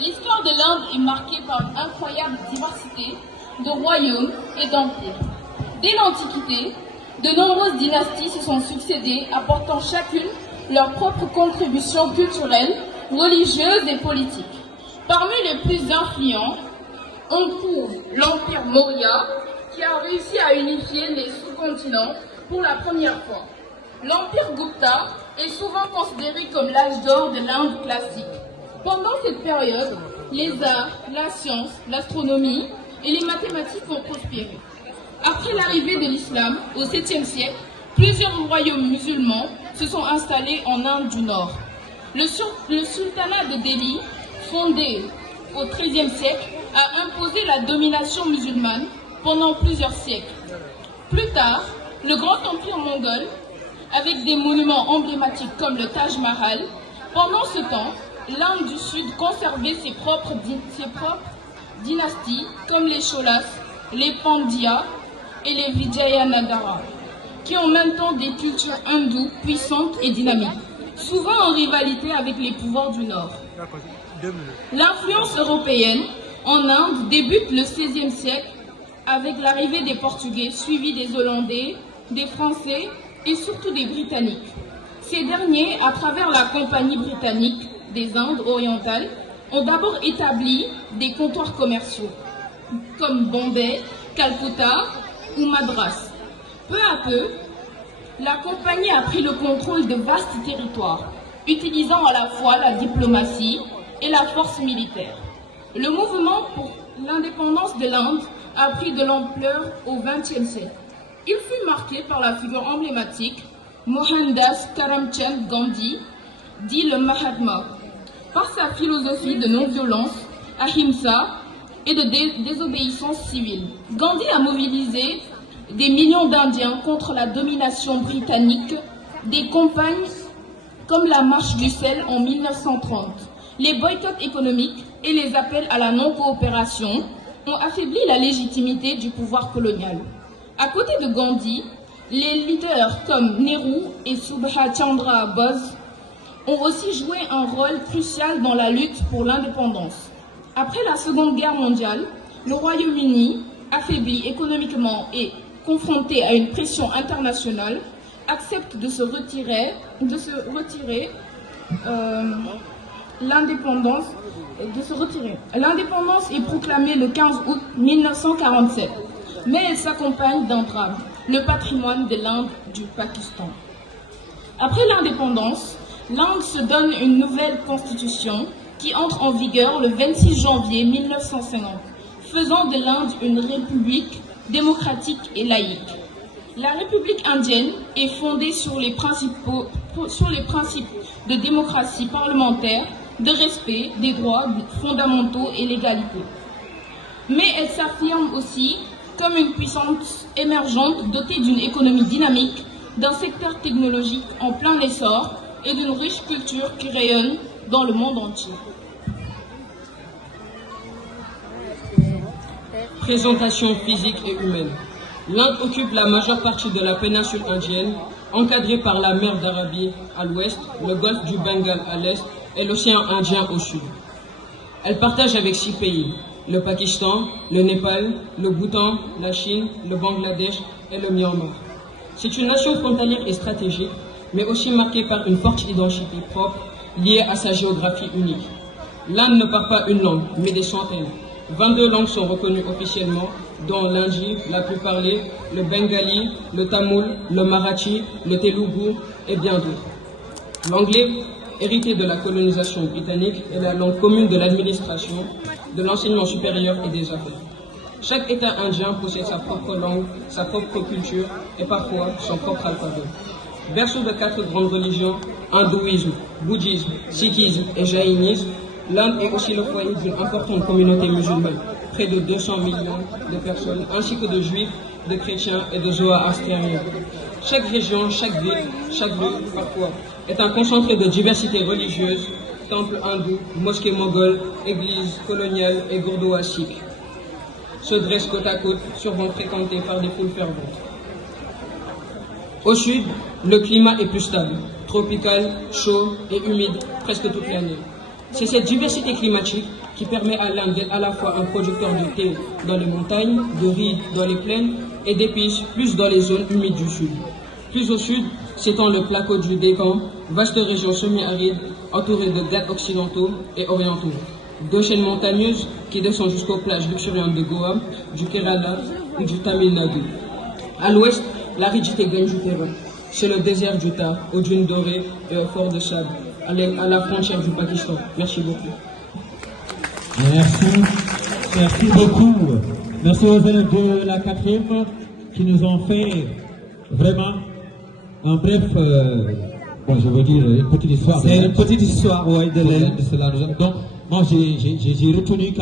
L'histoire de l'Inde est marquée par une incroyable diversité de royaumes et d'empires. Dès l'Antiquité, de nombreuses dynasties se sont succédées, apportant chacune leur propre contribution culturelle, religieuse et politique. Parmi les plus influents, on trouve l'Empire Maurya, qui a réussi à unifier les sous-continents pour la première fois. L'Empire Gupta est souvent considéré comme l'âge d'or de l'Inde classique. Pendant cette période, les arts, la science, l'astronomie et les mathématiques ont prospéré. Après l'arrivée de l'islam au 7e siècle, plusieurs royaumes musulmans se sont installés en Inde du Nord. Le sultanat de Delhi, fondé au XIIIe siècle, a imposé la domination musulmane pendant plusieurs siècles. Plus tard, le grand empire mongol, avec des monuments emblématiques comme le Taj Mahal, pendant ce temps, l'Inde du Sud conservait ses propres dynasties comme les Cholas, les Pandya et les Vijayanagara, qui ont maintenant des cultures hindoues puissantes et dynamiques, souvent en rivalité avec les pouvoirs du Nord. L'influence européenne en Inde débute le XVIe siècle avec l'arrivée des Portugais, suivis des Hollandais, des Français et surtout des Britanniques. Ces derniers, à travers la Compagnie britannique des Indes orientales, ont d'abord établi des comptoirs commerciaux, comme Bombay, Calcutta ou Madras. Peu à peu, la compagnie a pris le contrôle de vastes territoires, utilisant à la fois la diplomatie et la force militaire. Le mouvement pour l'indépendance de l'Inde a pris de l'ampleur au XXe siècle. Il fut marqué par la figure emblématique Mohandas Karamchand Gandhi, dit le Mahatma, par sa philosophie de non-violence, ahimsa et de désobéissance civile. Gandhi a mobilisé des millions d'Indiens contre la domination britannique, des campagnes comme la Marche du sel en 1930. Les boycotts économiques et les appels à la non-coopération ont affaibli la légitimité du pouvoir colonial. À côté de Gandhi, les leaders comme Nehru et Subhash Chandra Bose ont aussi joué un rôle crucial dans la lutte pour l'indépendance. Après la Seconde Guerre mondiale, le Royaume-Uni, affaibli économiquement et confronté à une pression internationale, accepte de se retirer l'indépendance. L'indépendance est proclamée le 15 août 1947, mais elle s'accompagne d'un drame, le patrimoine de l'Inde du Pakistan. Après l'indépendance, l'Inde se donne une nouvelle constitution qui entre en vigueur le 26 janvier 1950, faisant de l'Inde une république démocratique et laïque. La République indienne est fondée sur les principes de démocratie parlementaire, de respect des droits fondamentaux et l'égalité. Mais elle s'affirme aussi comme une puissance émergente dotée d'une économie dynamique, d'un secteur technologique en plein essor et d'une riche culture qui rayonne dans le monde entier. Présentation physique et humaine. L'Inde occupe la majeure partie de la péninsule indienne, encadrée par la mer d'Arabie à l'ouest, le golfe du Bengale à l'est et l'océan Indien au sud. Elle partage avec 6 pays, le Pakistan, le Népal, le Bhoutan, la Chine, le Bangladesh et le Myanmar. C'est une nation frontalière et stratégique, mais aussi marquée par une forte identité propre liée à sa géographie unique. L'Inde ne parle pas une langue, mais des centaines. 22 langues sont reconnues officiellement, dont l'hindi, la plus parlée, le bengali, le tamoul, le marathi, le telugu et bien d'autres. L'anglais, hérité de la colonisation britannique, est la langue commune de l'administration, de l'enseignement supérieur et des affaires. Chaque État indien possède sa propre langue, sa propre culture et parfois son propre alphabet. Berceau de 4 grandes religions, hindouisme, bouddhisme, sikhisme et jaïnisme, l'Inde est aussi le foyer d'une importante communauté musulmane, près de 200 millions de personnes, ainsi que de juifs, de chrétiens et de zoroastriens. Chaque région, chaque ville, chaque lieu, parfois, est un concentré de diversité religieuse, temples hindous, mosquées mogholes, églises coloniales et gourdouas sikhs se dressent côte à côte, souvent fréquentés par des foules ferventes. Au sud, le climat est plus stable, tropical, chaud et humide presque toute l'année. C'est cette diversité climatique qui permet à l'Inde d'être à la fois un producteur de thé dans les montagnes, de riz dans les plaines et d'épices plus dans les zones humides du sud. Plus au sud s'étend le plateau du Décan, vaste région semi-aride entourée de Ghats occidentaux et orientaux, deux chaînes montagneuses qui descendent jusqu'aux plages luxuriantes de Goa, du Kerala ou du Tamil Nadu. À l'ouest, l'aridité gagne du terrain. C'est le désert d'Utah, aux dunes dorées et aux forts de sable, à la frontière du Pakistan. Merci beaucoup. Merci beaucoup. Merci aux élèves de la 4e qui nous ont fait vraiment un bref, je veux dire, une petite histoire. C'est une petite histoire, ouais, de cela. Donc, moi j'ai retenu